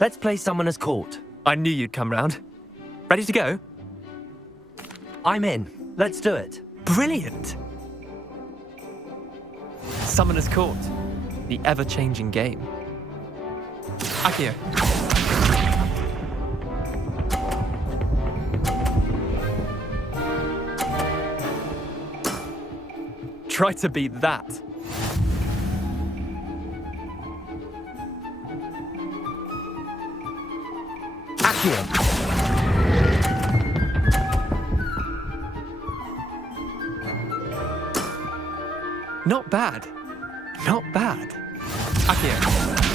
Let's play Summoner's Court. I knew you'd come round. Ready to go? I'm in. Let's do it. Brilliant! Summoner's Court. The ever-changing game. Accio. Try to beat that. Accio. Not bad. Not bad. Accio.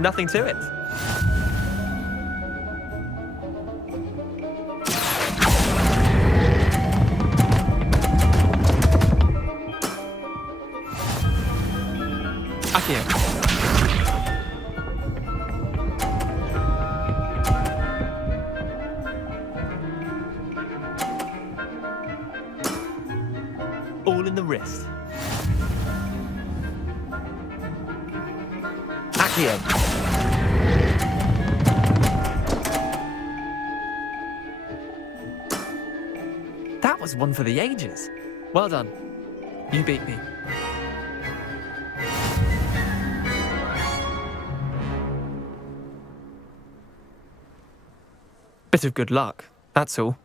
Nothing to it. Accio. All in the wrist. Accio. That was one for the ages. Well done. You beat me. Bit of good luck, that's all.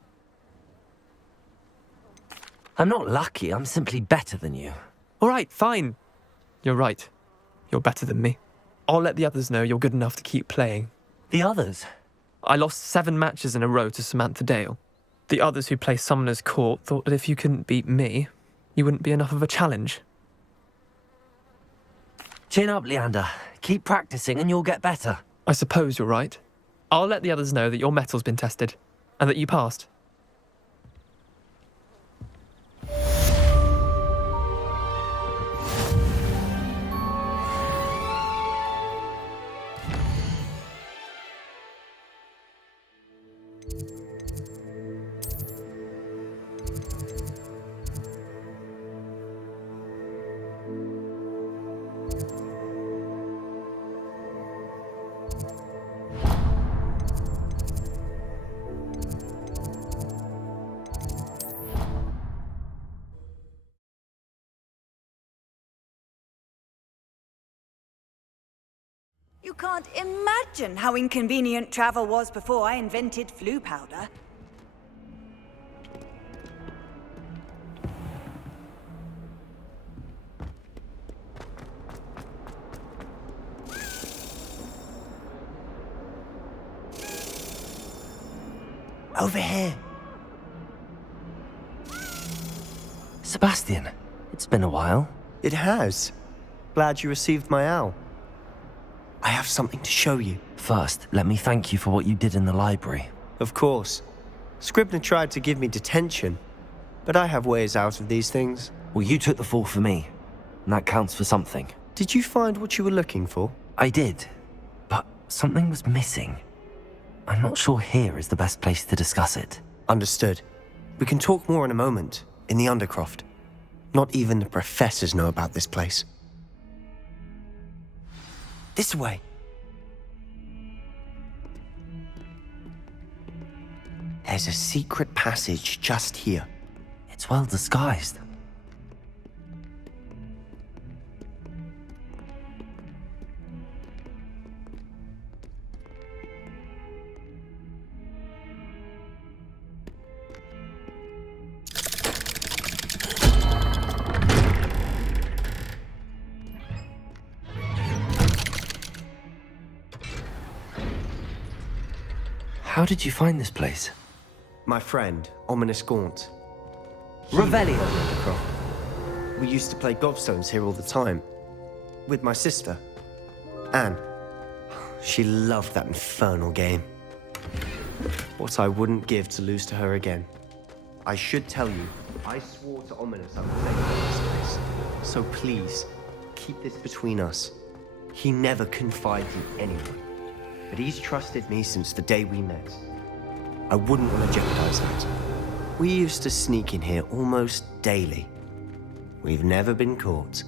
I'm not lucky, I'm simply better than you. All right, fine. You're right. You're better than me. I'll let the others know you're good enough to keep playing. The others? I lost 7 matches in a row to Samantha Dale. The others who play Summoner's Court thought that if you couldn't beat me, you wouldn't be enough of a challenge. Chin up, Leander. Keep practicing and you'll get better. I suppose you're right. I'll let the others know that your metal's been tested, and that you passed. You can't imagine how inconvenient travel was before I invented flu powder. Over here. Sebastian, it's been a while. It has. Glad you received my owl. I have something to show you. First, let me thank you for what you did in the library. Of course. Scribner tried to give me detention, but I have ways out of these things. Well, you took the fall for me, and that counts for something. Did you find what you were looking for? I did, but something was missing. I'm not sure here is the best place to discuss it. Understood. We can talk more in a moment, in the Undercroft. Not even the professors know about this place. This way. There's a secret passage just here. It's well disguised. How did you find this place? My friend, Ominous Gaunt. Revelio. We used to play gobstones here all the time. With my sister, Anne. She loved that infernal game. What I wouldn't give to lose to her again. I should tell you, I swore to Ominous I would take her this place. So please, keep this between us. He never confided in anyone. But he's trusted me since the day we met. I wouldn't want to jeopardize that. We used to sneak in here almost daily. We've never been caught.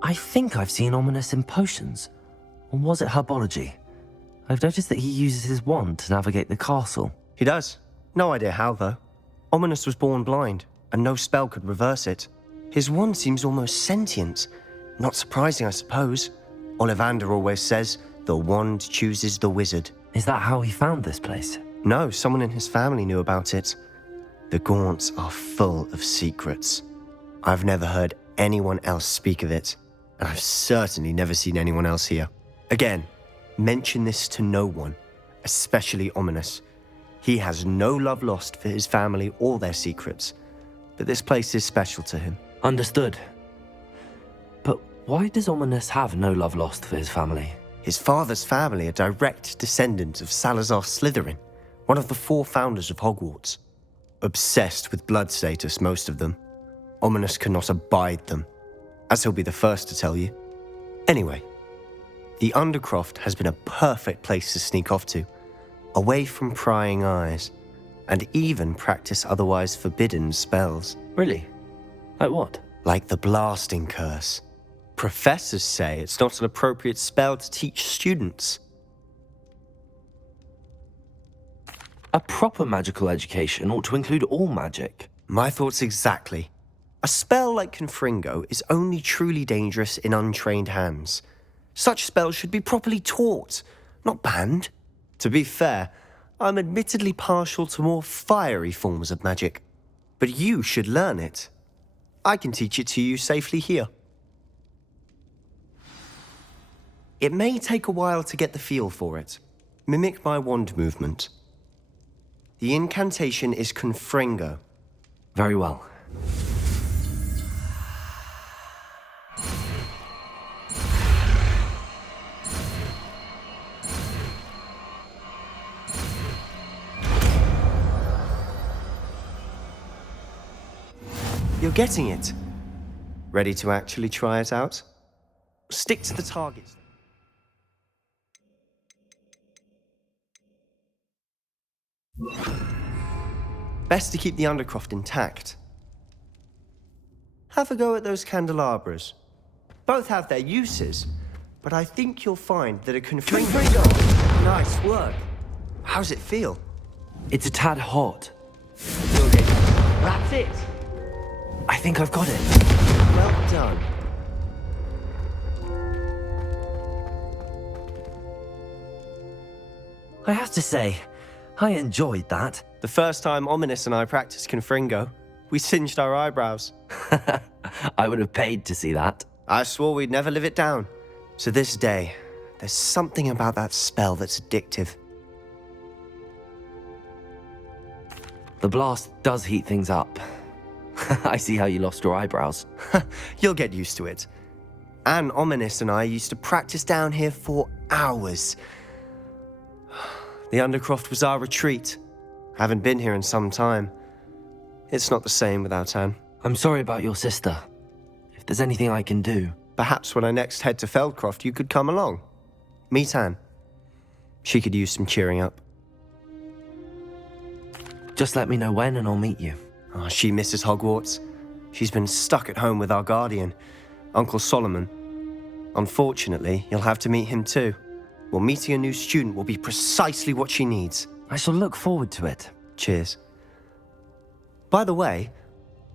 I think I've seen Ominous in potions. Or was it herbology? I've noticed that he uses his wand to navigate the castle. He does. No idea how, though. Ominous was born blind, and no spell could reverse it. His wand seems almost sentient. Not surprising, I suppose. Ollivander always says, the wand chooses the wizard. Is that how he found this place? No, someone in his family knew about it. The Gaunts are full of secrets. I've never heard anyone else speak of it, and I've certainly never seen anyone else here. Again, mention this to no one, especially Ominous. He has no love lost for his family or their secrets, but this place is special to him. Understood. But why does Ominous have no love lost for his family? His father's family are direct descendants of Salazar Slytherin, one of the 4 founders of Hogwarts. Obsessed with blood status, most of them. Ominous cannot abide them, as he'll be the first to tell you. Anyway, the Undercroft has been a perfect place to sneak off to, away from prying eyes, and even practice otherwise forbidden spells. Really? Like what? Like the blasting curse. Professors say it's not an appropriate spell to teach students. A proper magical education ought to include all magic. My thoughts exactly. A spell like Confringo is only truly dangerous in untrained hands. Such spells should be properly taught, not banned. To be fair, I'm admittedly partial to more fiery forms of magic, but you should learn it. I can teach it to you safely here. It may take a while to get the feel for it. Mimic my wand movement. The incantation is Confringo. Very well. You're getting it. Ready to actually try it out? Stick to the targets. Best to keep the Undercroft intact. Have a go at those candelabras. Both have their uses, but I think you'll find that a Confringo... Nice work. How's it feel? It's a tad hot. That's it. I think I've got it. Well done. I have to say, I enjoyed that. The first time Ominous and I practiced Confringo, we singed our eyebrows. I would have paid to see that. I swore we'd never live it down. To this day, there's something about that spell that's addictive. The blast does heat things up. I see how you lost your eyebrows. You'll get used to it. Anne, Ominous and I used to practice down here for hours. The Undercroft was our retreat. Haven't been here in some time. It's not the same without Anne. I'm sorry about your sister. If there's anything I can do... Perhaps when I next head to Feldcroft, you could come along. Meet Anne. She could use some cheering up. Just let me know when and I'll meet you. Oh, she misses Hogwarts. She's been stuck at home with our guardian, Uncle Solomon. Unfortunately, you'll have to meet him too. Well, meeting a new student will be precisely what she needs. I shall look forward to it. Cheers. By the way,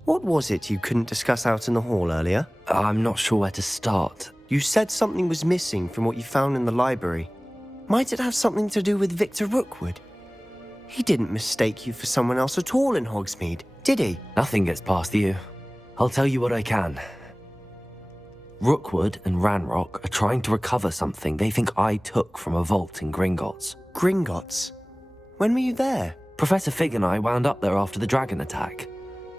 what was it you couldn't discuss out in the hall earlier? I'm not sure where to start. You said something was missing from what you found in the library. Might it have something to do with Victor Rookwood? He didn't mistake you for someone else at all in Hogsmeade, did he? Nothing gets past you. I'll tell you what I can. Rookwood and Ranrock are trying to recover something they think I took from a vault in Gringotts. Gringotts? When were you there? Professor Fig and I wound up there after the dragon attack.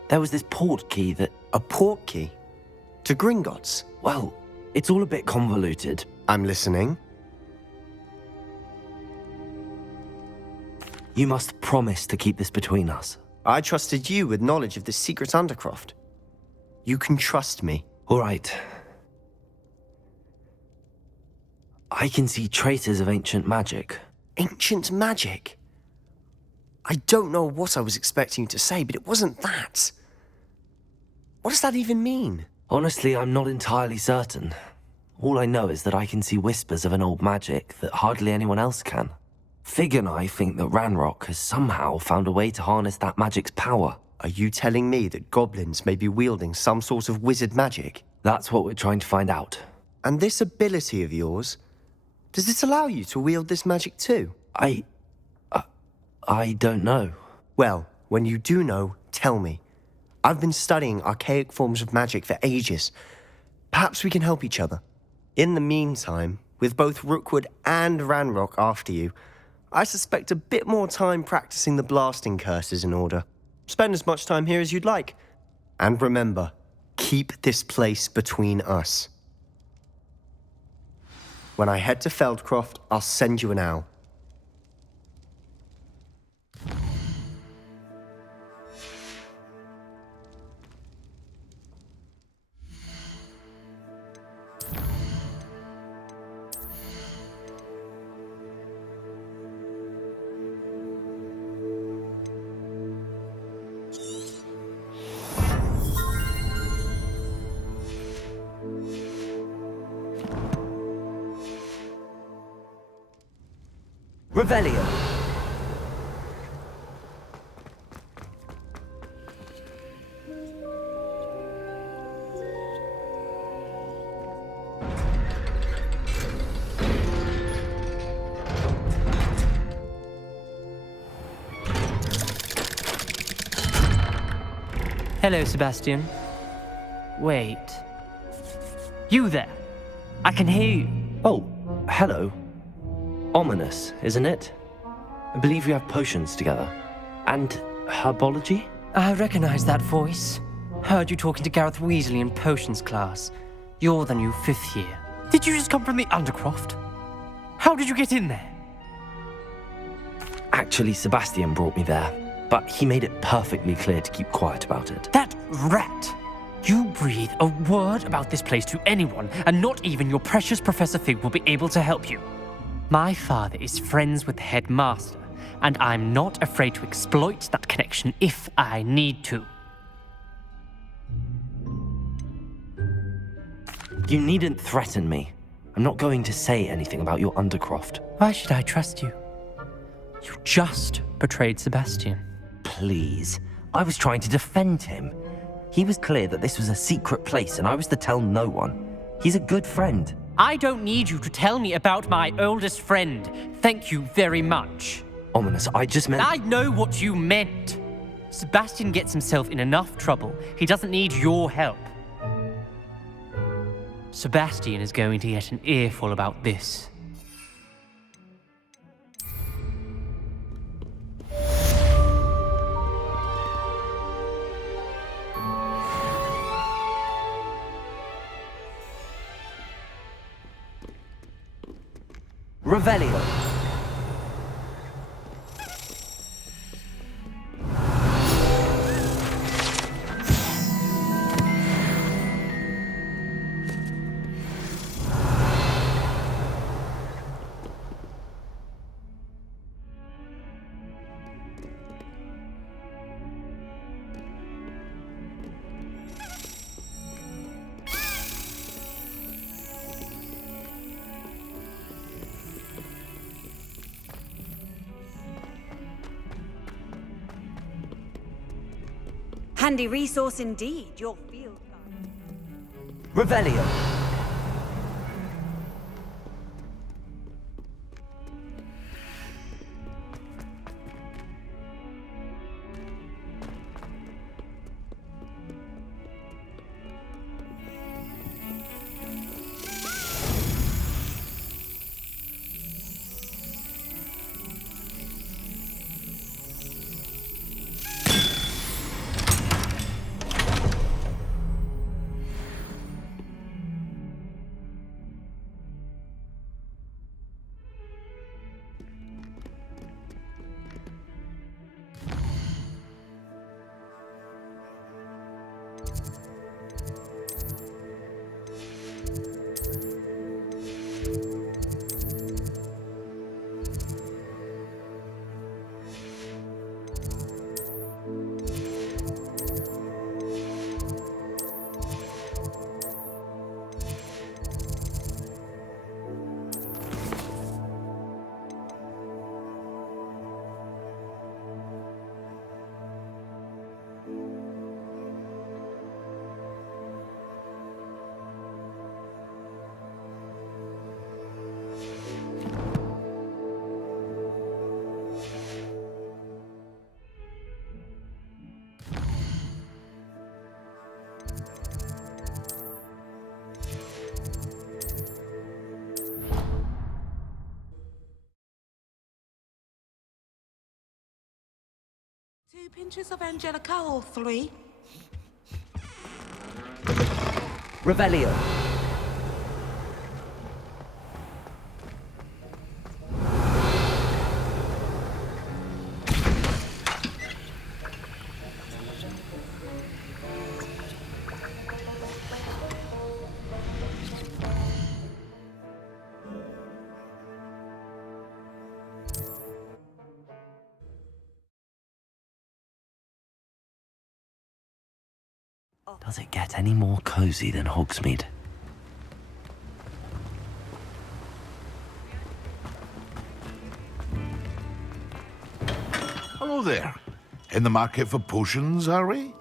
There was this port key that... A port key? To Gringotts? Well, it's all a bit convoluted. I'm listening. You must promise to keep this between us. I trusted you with knowledge of this secret undercroft. You can trust me. All right. I can see traces of ancient magic. Ancient magic? I don't know what I was expecting you to say, but it wasn't that. What does that even mean? Honestly, I'm not entirely certain. All I know is that I can see whispers of an old magic that hardly anyone else can. Fig and I think that Ranrock has somehow found a way to harness that magic's power. Are you telling me that goblins may be wielding some sort of wizard magic? That's what we're trying to find out. And this ability of yours, does it allow you to wield this magic too? I don't know. Well, when you do know, tell me. I've been studying archaic forms of magic for ages. Perhaps we can help each other. In the meantime, with both Rookwood and Ranrock after you, I suspect a bit more time practicing the blasting curse is in order. Spend as much time here as you'd like. And remember, keep this place between us. When I head to Feldcroft, I'll send you an owl. Revelio. Hello, Sebastian. Wait. You there? I can hear you. Oh, hello. Ominous, isn't it? I believe we have potions together. And herbology? I recognize that voice. Heard you talking to Gareth Weasley in potions class. You're the new 5th year. Did you just come from the Undercroft? How did you get in there? Actually, Sebastian brought me there, but he made it perfectly clear to keep quiet about it. That rat! You breathe a word about this place to anyone, and not even your precious Professor Fig will be able to help you. My father is friends with the headmaster, and I'm not afraid to exploit that connection if I need to. You needn't threaten me. I'm not going to say anything about your Undercroft. Why should I trust you? You just betrayed Sebastian. Please. I was trying to defend him. He was clear that this was a secret place and I was to tell no one. He's a good friend. I don't need you to tell me about my oldest friend. Thank you very much. Ominous, I just meant... I know what you meant. Sebastian gets himself in enough trouble. He doesn't need your help. Sebastian is going to get an earful about this. Revelio. Handy resource indeed, your field. Revelio. Two pinches of Angelica or three? Revelio. Does it get any more cozy than Hogsmeade? Hello there. In the market for potions, are we?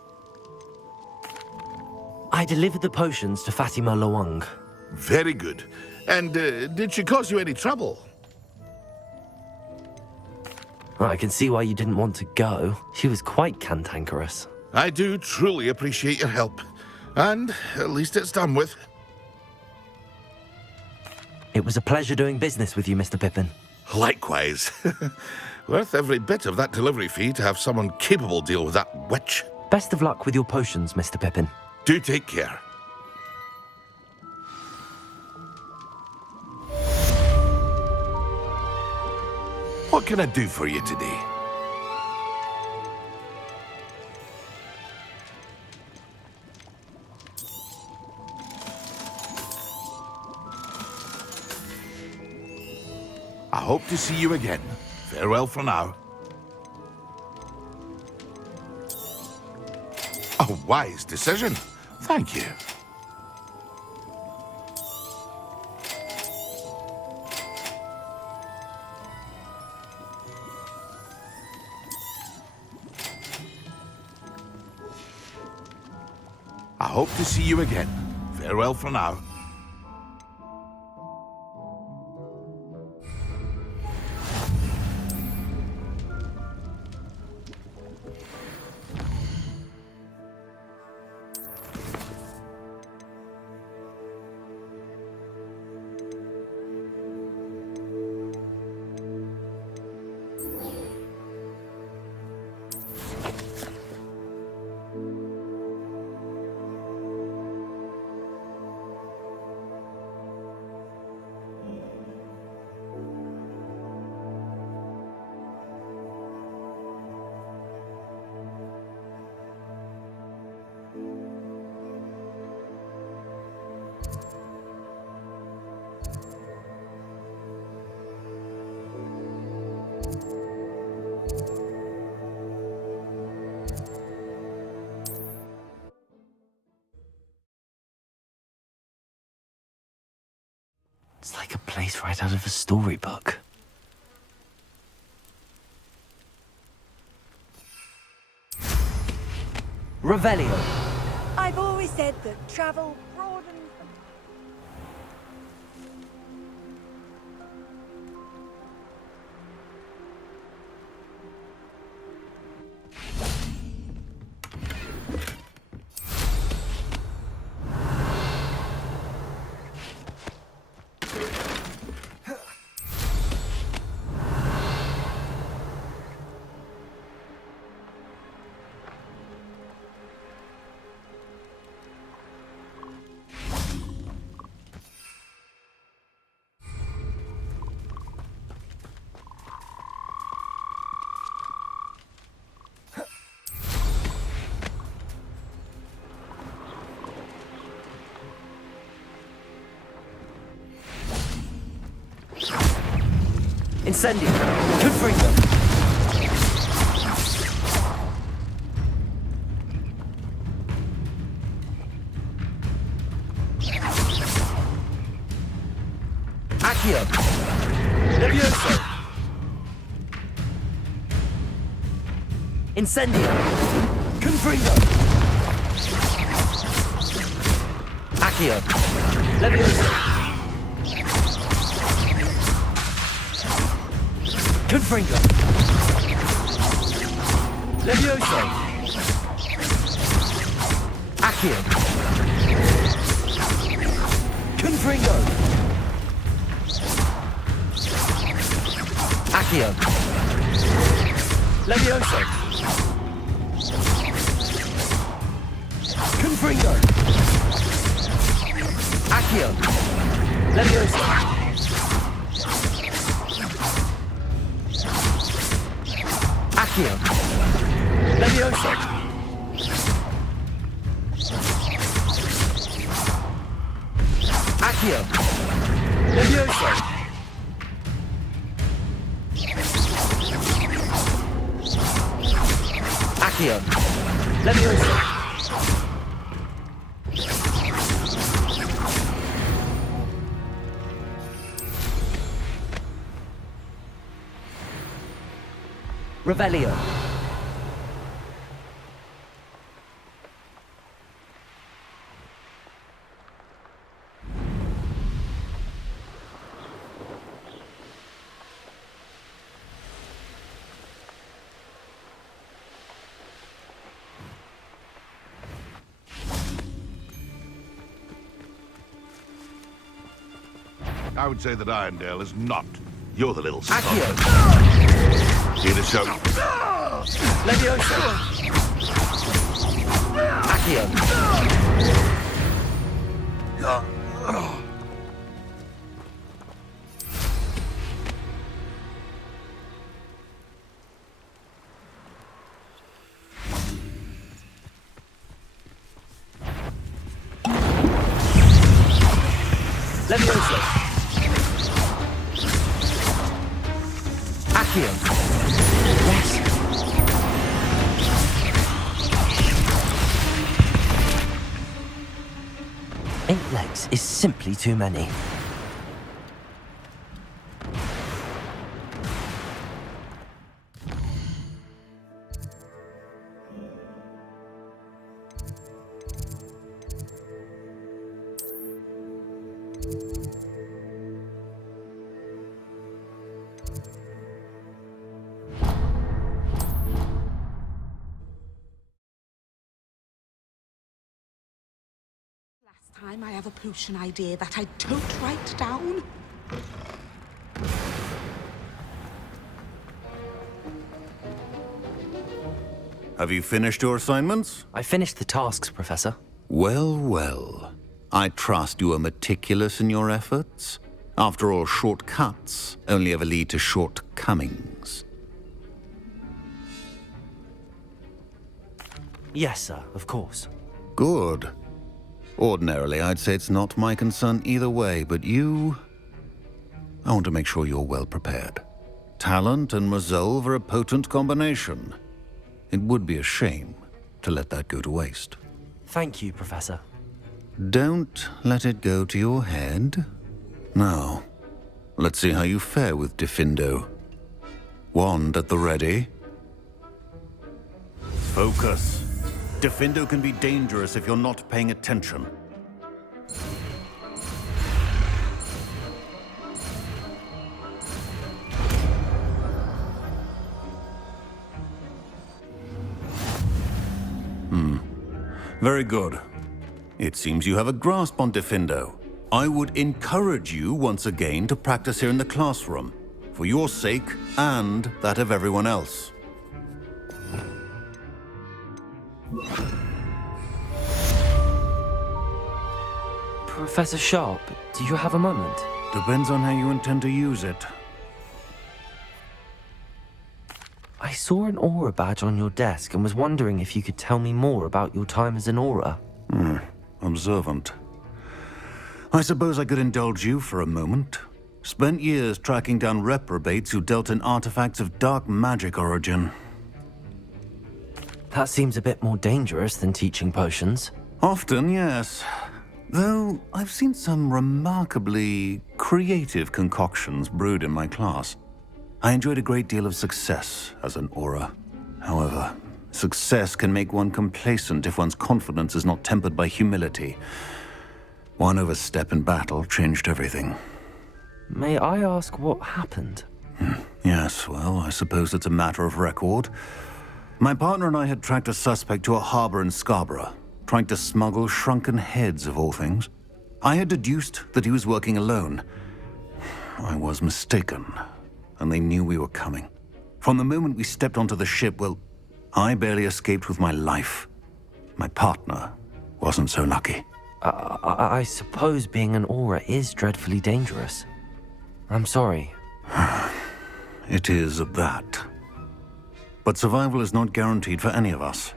I delivered the potions to Fatima Lawang. Very good. And did she cause you any trouble? I can see why you didn't want to go. She was quite cantankerous. I do truly appreciate your help. And at least it's done with. It was a pleasure doing business with you, Mr. Pippin. Likewise. Worth every bit of that delivery fee to have someone capable deal with that witch. Best of luck with your potions, Mr. Pippin. Do take care. What can I do for you today? I hope to see you again. Farewell for now. A wise decision. Thank you. I hope to see you again. Farewell for now. It's like a place right out of a storybook. Revelio. I've always said that travel broadens the... Incendio. Confringo. Accio. Levioso. Incendio. Confringo. Accio. Levioso. Confringo. Levioso. Accio. Confringo. Accio. Levioso. Confringo. Accio. Levioso. Accio. Levioso. Accio. Levioso. Accio. Levioso. Revelio. I would say that Irondale is not. You're the little Accio. Here to show. Levioso. Accio. Levioso. Accio. Yes. Eight legs is simply too many. Time I have a potion idea that I don't write down. Have you finished your assignments? I finished the tasks, Professor. Well, well. I trust you are meticulous in your efforts. After all, shortcuts only ever lead to shortcomings. Yes, sir, of course. Good. Ordinarily, I'd say it's not my concern either way, but you... I want to make sure you're well prepared. Talent and resolve are a potent combination. It would be a shame to let that go to waste. Thank you, Professor. Don't let it go to your head. Now, let's see how you fare with Diffindo. Wand at the ready. Focus. Diffindo can be dangerous if you're not paying attention. Very good. It seems you have a grasp on Diffindo. I would encourage you once again to practice here in the classroom, for your sake and that of everyone else. Professor Sharp, do you have a moment? Depends on how you intend to use it. I saw an aura badge on your desk and was wondering if you could tell me more about your time as an aura. Observant. I suppose I could indulge you for a moment. Spent years tracking down reprobates who dealt in artifacts of dark magic origin. That seems a bit more dangerous than teaching potions. Often, yes. Though I've seen some remarkably creative concoctions brewed in my class. I enjoyed a great deal of success as an aura. However, success can make one complacent if one's confidence is not tempered by humility. One overstep in battle changed everything. May I ask what happened? Yes, well, I suppose it's a matter of record. My partner and I had tracked a suspect to a harbor in Scarborough, trying to smuggle shrunken heads of all things. I had deduced that he was working alone. I was mistaken, and they knew we were coming. From the moment we stepped onto the ship, well, I barely escaped with my life. My partner wasn't so lucky. I suppose being an aura is dreadfully dangerous. I'm sorry. It is at that. But survival is not guaranteed for any of us.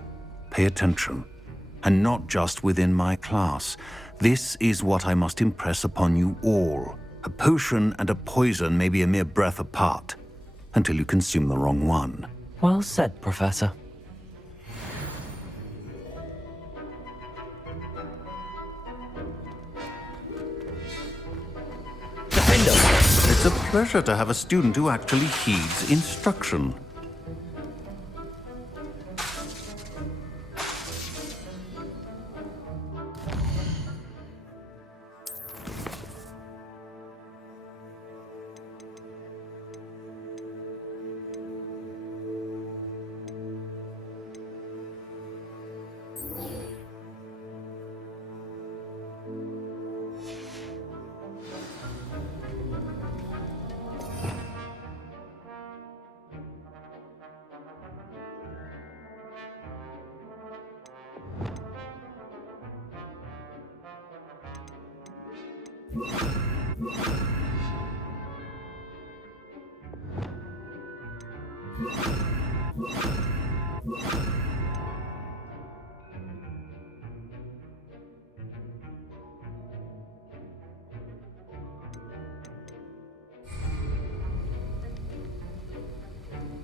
Pay attention. And not just within my class. This is what I must impress upon you all. A potion and a poison may be a mere breath apart, until you consume the wrong one. Well said, Professor. Diffindo! It's a pleasure to have a student who actually heeds instruction.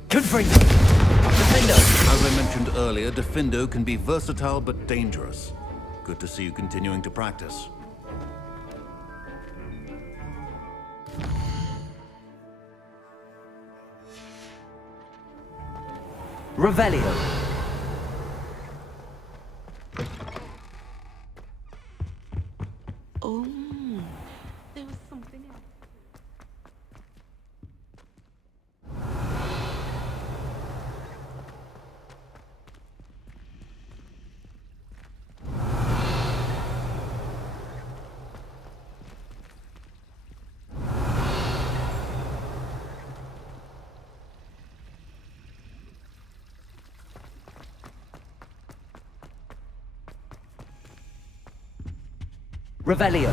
Confringo! Diffindo! As I mentioned earlier, Diffindo can be versatile but dangerous. Good to see you continuing to practice. Revelio! Oh, there was something else. Revelio!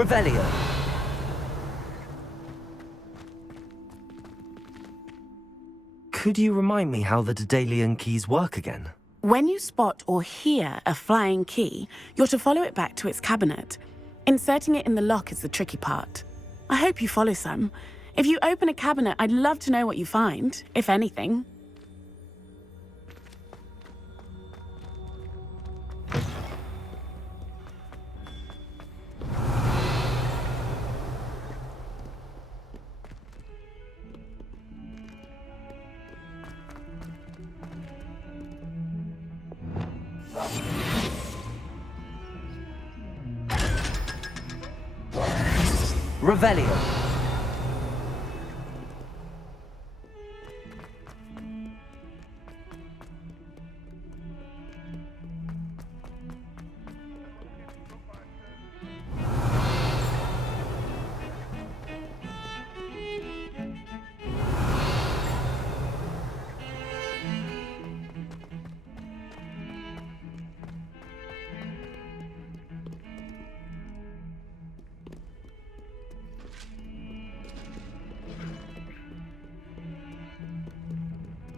Revelio. Could you remind me how the Daedalian keys work again? When you spot or hear a flying key, you're to follow it back to its cabinet. Inserting it in the lock is the tricky part. I hope you follow some. If you open a cabinet, I'd love to know what you find, if anything. Revelio.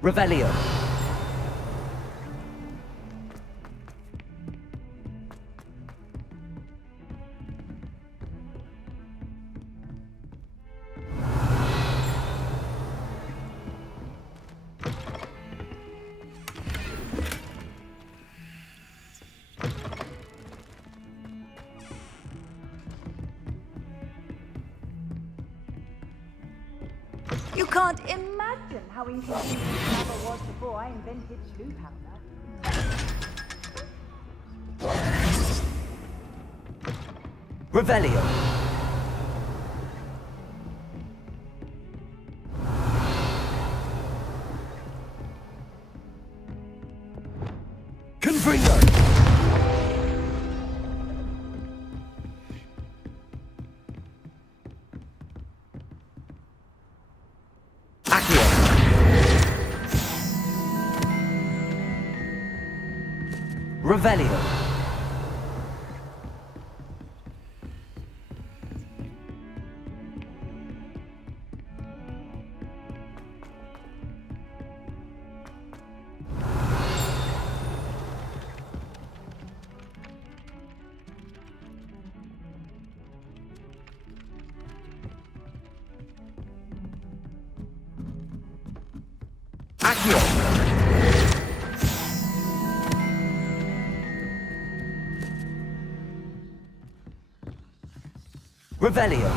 Revelio. You can't imagine how inconvenient travel was before I invented flue powder. Revelio. Confringo. Revelio. Revelio.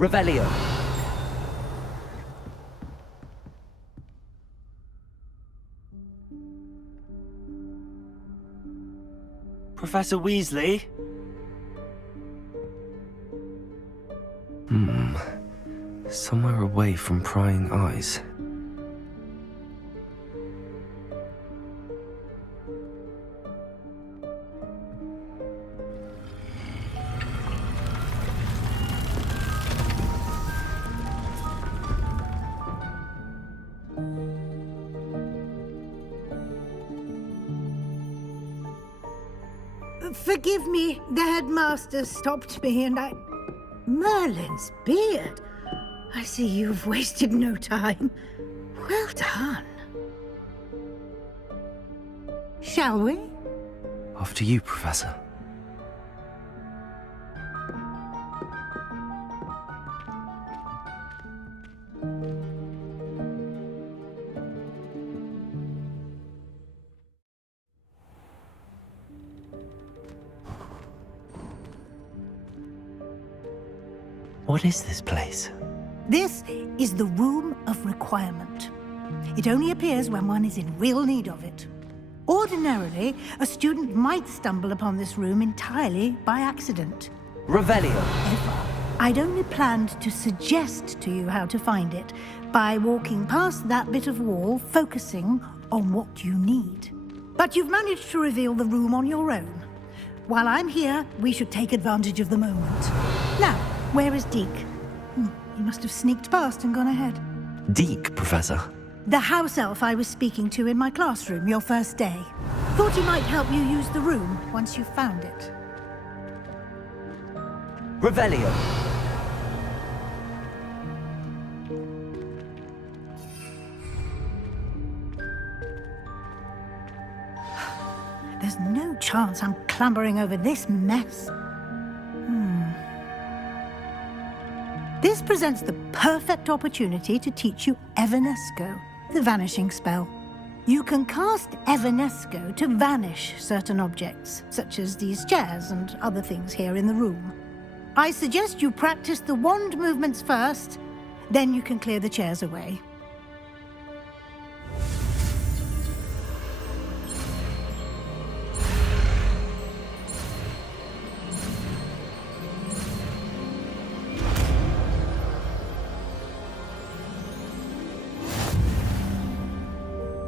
Revelio. Professor Weasley? Somewhere away from prying eyes. Forgive me, the headmaster stopped me and I... Merlin's beard. I see you've wasted no time. Well done. Shall we? After you, Professor. What is this place? This is the Room of Requirement. It only appears when one is in real need of it. Ordinarily, a student might stumble upon this room entirely by accident. Revelio. I'd only planned to suggest to you how to find it by walking past that bit of wall, focusing on what you need. But you've managed to reveal the room on your own. While I'm here, we should take advantage of the moment. Now, where is Deke? He must have sneaked past and gone ahead. Deke, Professor. The house elf I was speaking to in my classroom your first day. Thought he might help you use the room once you found it. Revelio. There's no chance I'm clambering over this mess. This presents the perfect opportunity to teach you Evanesco, the vanishing spell. You can cast Evanesco to vanish certain objects, such as these chairs and other things here in the room. I suggest you practice the wand movements first, then you can clear the chairs away.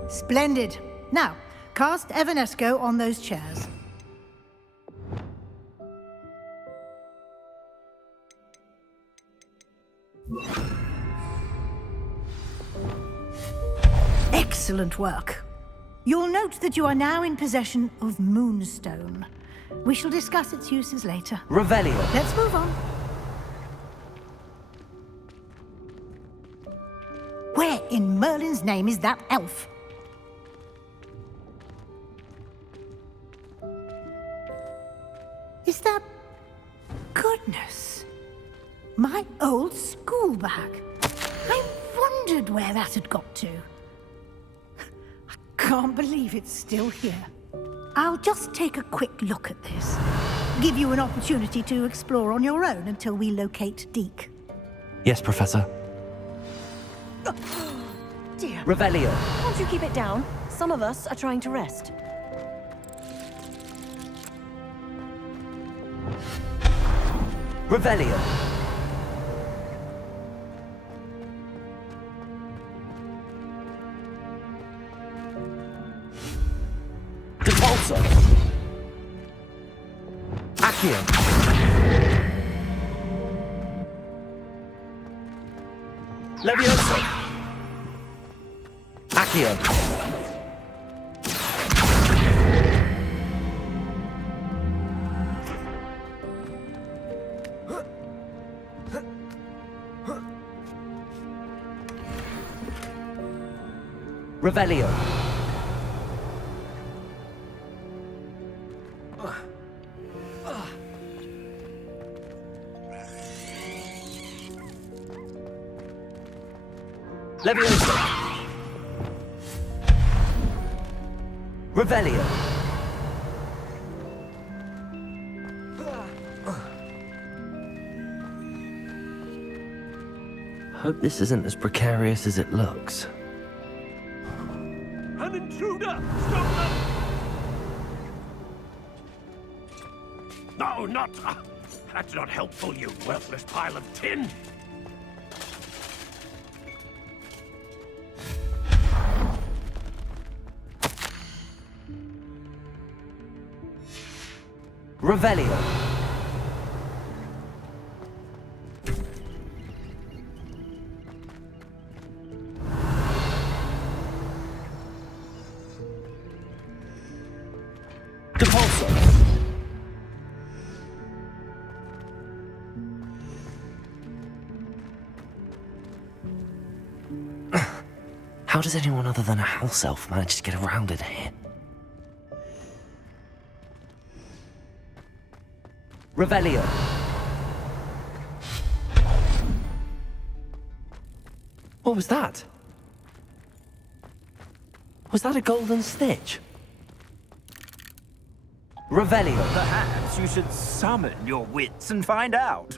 Splendid. Now, cast Evanesco on those chairs. Excellent work. You'll note that you are now in possession of Moonstone. We shall discuss its uses later. Revelio. Let's move on. Where in Merlin's name is that elf? Is that... Goodness. My old school bag. I wondered where that had got to. I can't believe it's still here. I'll just take a quick look at this. Give you an opportunity to explore on your own until we locate Deke. Yes, Professor. Dear. Revelio. Can't you keep it down? Some of us are trying to rest. Revelio. Depulso. Accio. Levioso. Accio. Revelio. Levioso. Revelio. Hope this isn't as precarious as it looks. An intruder! Stop them! No, not... that's not helpful, you worthless pile of tin! Revelio. Depulso. How does anyone other than a house elf manage to get around in here? Revelio. What was that? Was that a golden stitch? Revelio. Perhaps you should summon your wits and find out.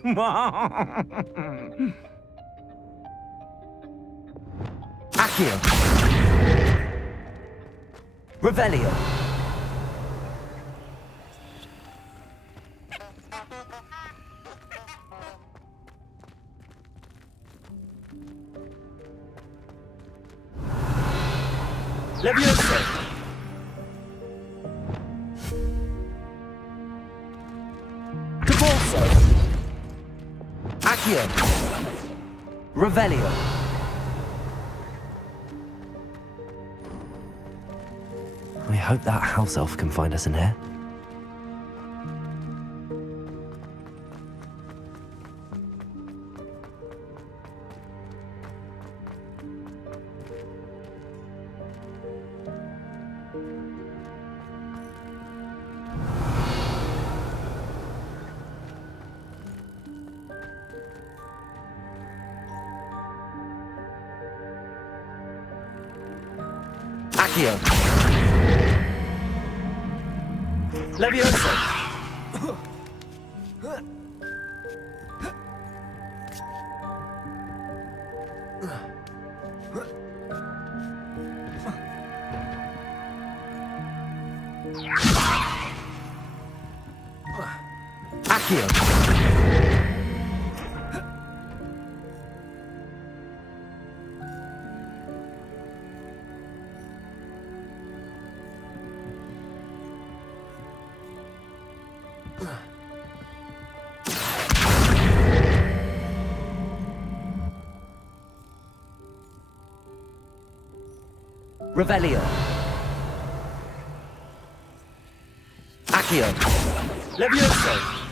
Accio. Revelio. Leviosa! Caborso. Accio. Revelio. I hope that house elf can find us in here. Accio. Leviosa! Accio. Revelio. Accio. Leviosa!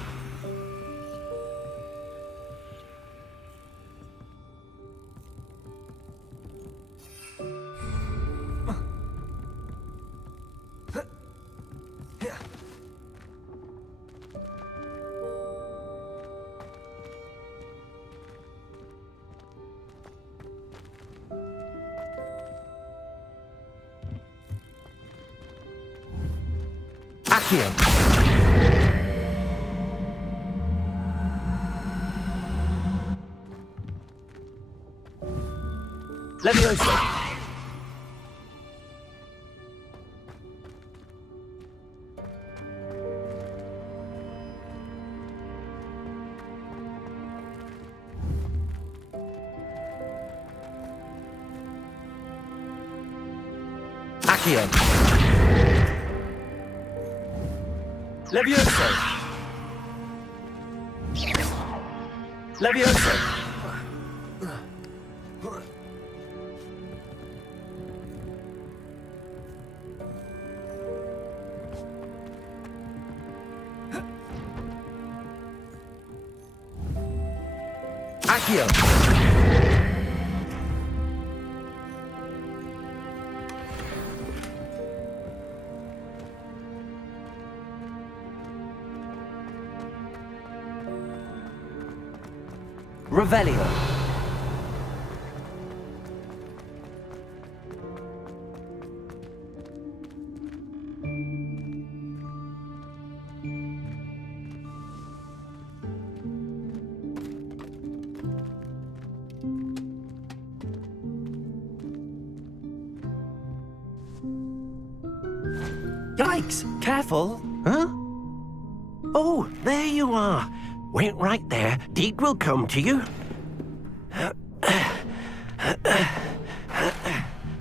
Accio. Leviosa! Accio. Leviosa! Leviosa! Accio. Revelio. Yikes! Careful! Huh? Oh, there you are. Wait right there. Deek will come to you.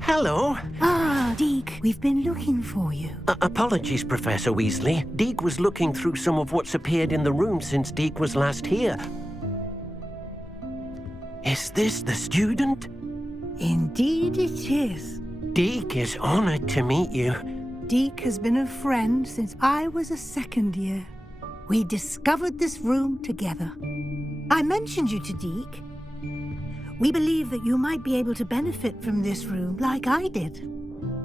Hello. Ah, Deke, we've been looking for you. Apologies, Professor Weasley. Deek was looking through some of what's appeared in the room since Deek was last here. Is this the student? Indeed it is. Deek is honored to meet you. Deke has been a friend since I was a second year. We discovered this room together. I mentioned you to Deke. We believe that you might be able to benefit from this room like I did.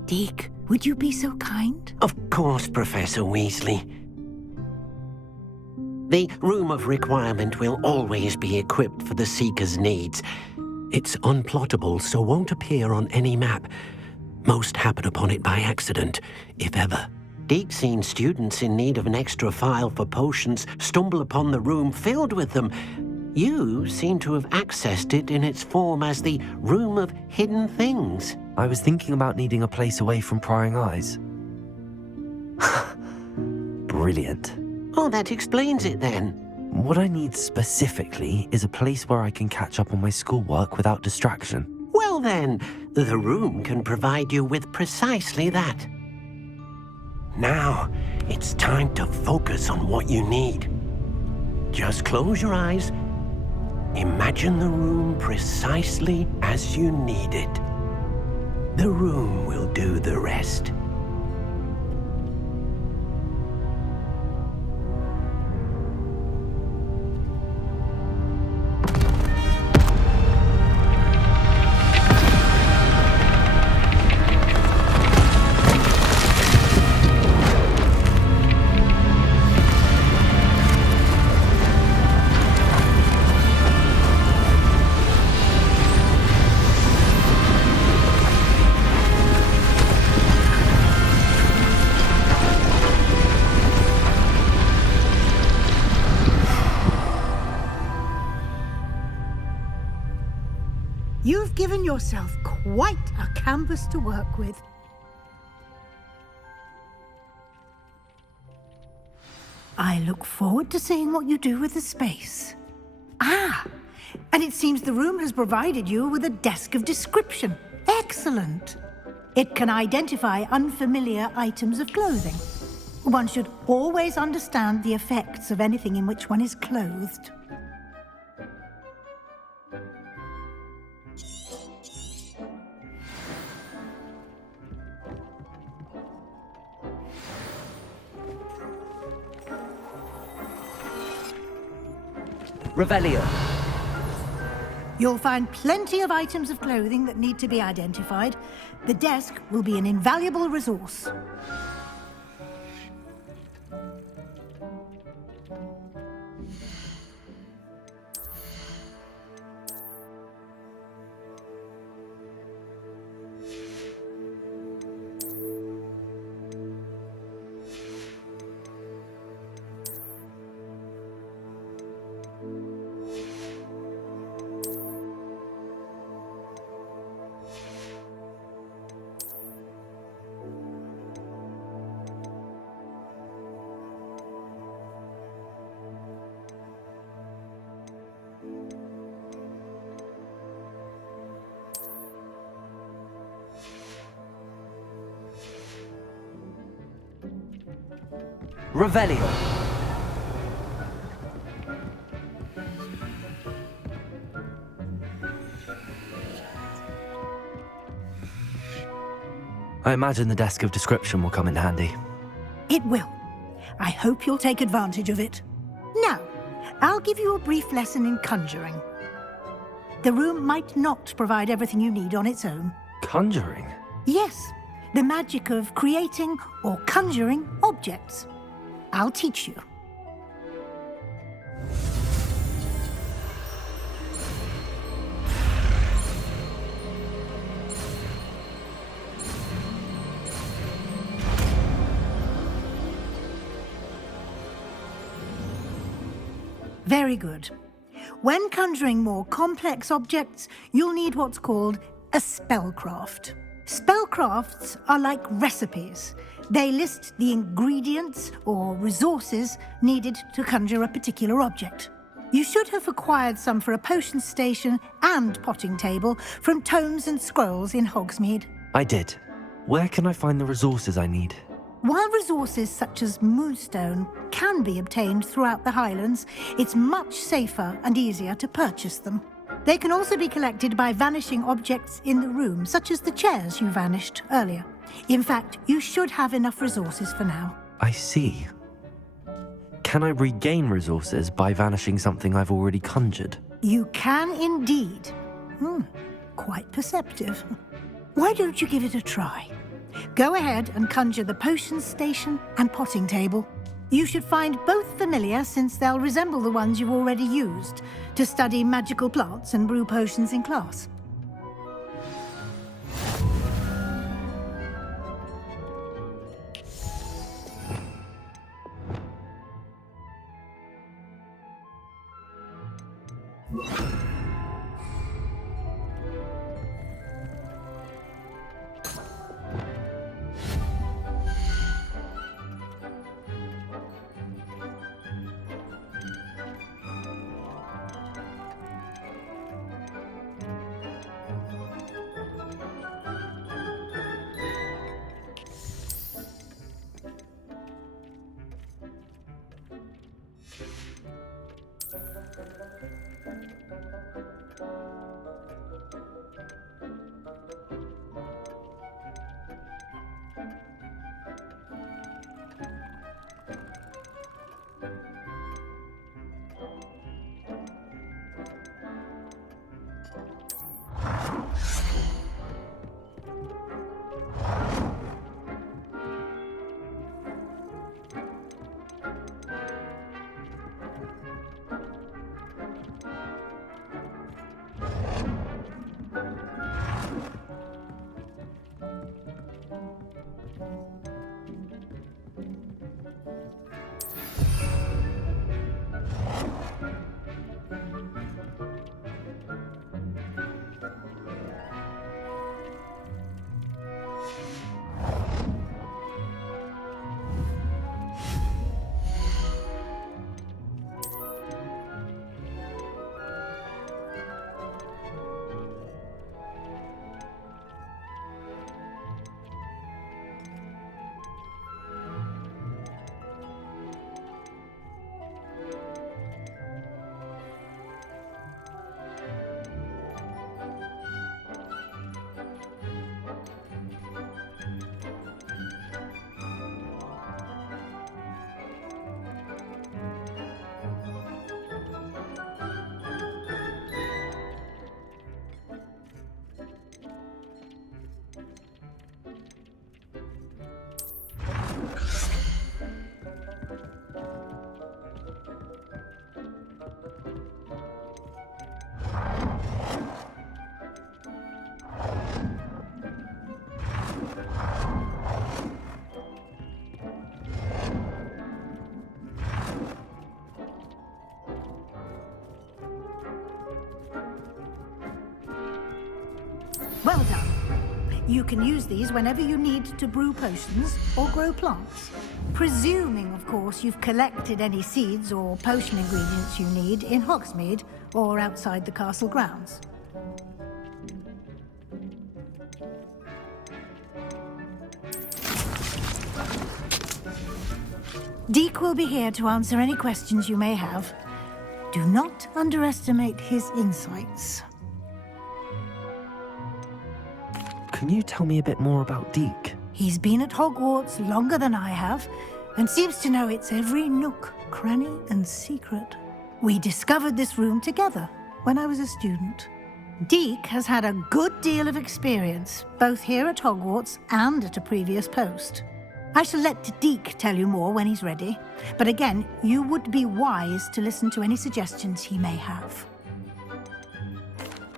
Deke, would you be so kind? Of course, Professor Weasley. The Room of Requirement will always be equipped for the Seeker's needs. It's unplottable, so won't appear on any map. Most happen upon it by accident, if ever. Deke's seen students in need of an extra file for potions stumble upon the room filled with them. You seem to have accessed it in its form as the Room of Hidden Things. I was thinking about needing a place away from prying eyes. Brilliant. Oh, that explains it then. What I need specifically is a place where I can catch up on my schoolwork without distraction. Well then, the room can provide you with precisely that. Now, it's time to focus on what you need. Just close your eyes. Imagine the room precisely as you need it. The room will do the rest. You've given yourself quite a canvas to work with. I look forward to seeing what you do with the space. Ah, and it seems the room has provided you with a desk of description. Excellent. It can identify unfamiliar items of clothing. One should always understand the effects of anything in which one is clothed. Revelio. You'll find plenty of items of clothing that need to be identified. The desk will be an invaluable resource. Revelio. I imagine the desk of description will come in handy. It will. I hope you'll take advantage of it. Now, I'll give you a brief lesson in conjuring. The room might not provide everything you need on its own. Conjuring? Yes, the magic of creating or conjuring objects. I'll teach you. Very good. When conjuring more complex objects, you'll need what's called a spellcraft. Spellcrafts are like recipes. They list the ingredients or resources needed to conjure a particular object. You should have acquired some for a potion station and potting table from tomes and scrolls in Hogsmeade. I did. Where can I find the resources I need? While resources such as moonstone can be obtained throughout the Highlands, it's much safer and easier to purchase them. They can also be collected by vanishing objects in the room, such as the chairs you vanished earlier. In fact, you should have enough resources for now. I see. Can I regain resources by vanishing something I've already conjured? You can indeed. Quite perceptive. Why don't you give it a try? Go ahead and conjure the potion station and potting table. You should find both familiar, since they'll resemble the ones you've already used to study magical plants and brew potions in class. You can use these whenever you need to brew potions or grow plants. Presuming, of course, you've collected any seeds or potion ingredients you need in Hogsmeade or outside the castle grounds. Deke will be here to answer any questions you may have. Do not underestimate his insights. Can you tell me a bit more about Deke? He's been at Hogwarts longer than I have, and seems to know its every nook, cranny, and secret. We discovered this room together when I was a student. Deke has had a good deal of experience, both here at Hogwarts and at a previous post. I shall let Deke tell you more when he's ready, but again, you would be wise to listen to any suggestions he may have.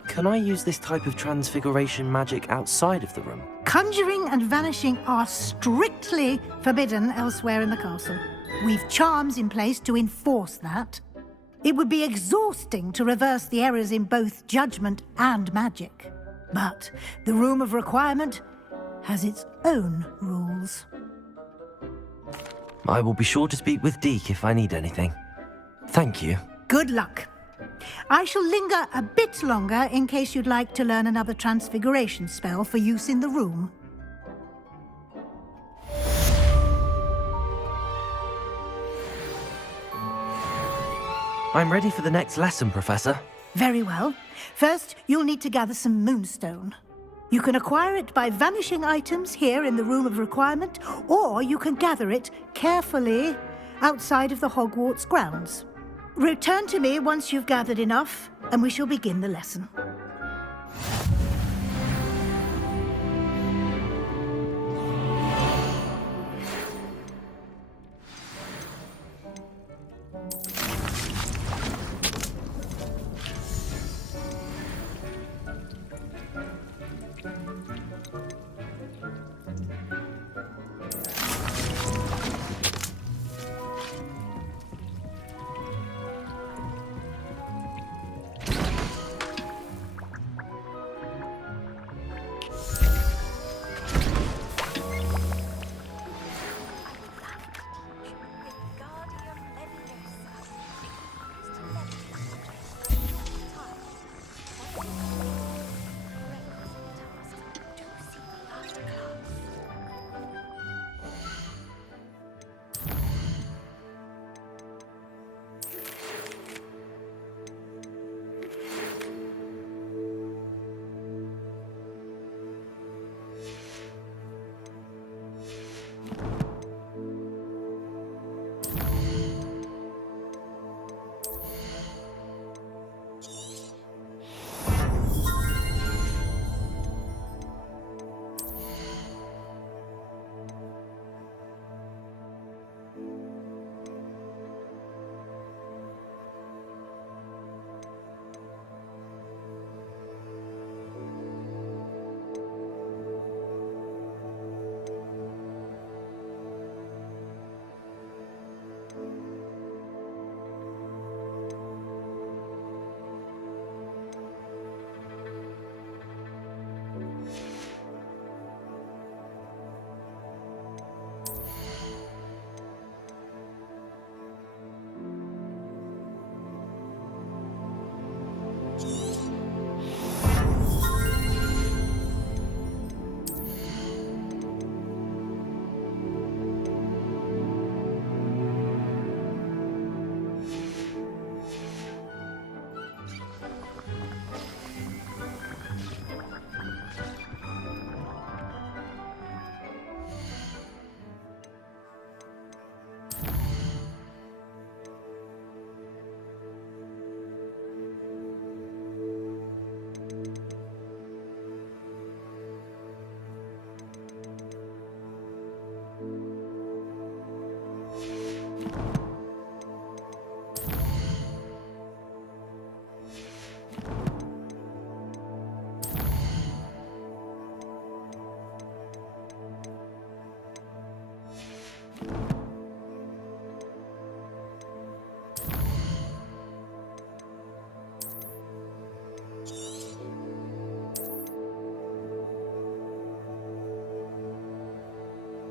Can I use this type of transfiguration magic outside of the room? Conjuring and vanishing are strictly forbidden elsewhere in the castle. We've charms in place to enforce that. It would be exhausting to reverse the errors in both judgment and magic. But the Room of Requirement has its own rules. I will be sure to speak with Deke if I need anything. Thank you. Good luck. I shall linger a bit longer in case you'd like to learn another transfiguration spell for use in the room. I'm ready for the next lesson, Professor. Very well. First, you'll need to gather some moonstone. You can acquire it by vanishing items here in the Room of Requirement, or you can gather it carefully outside of the Hogwarts grounds. Return to me once you've gathered enough, and we shall begin the lesson.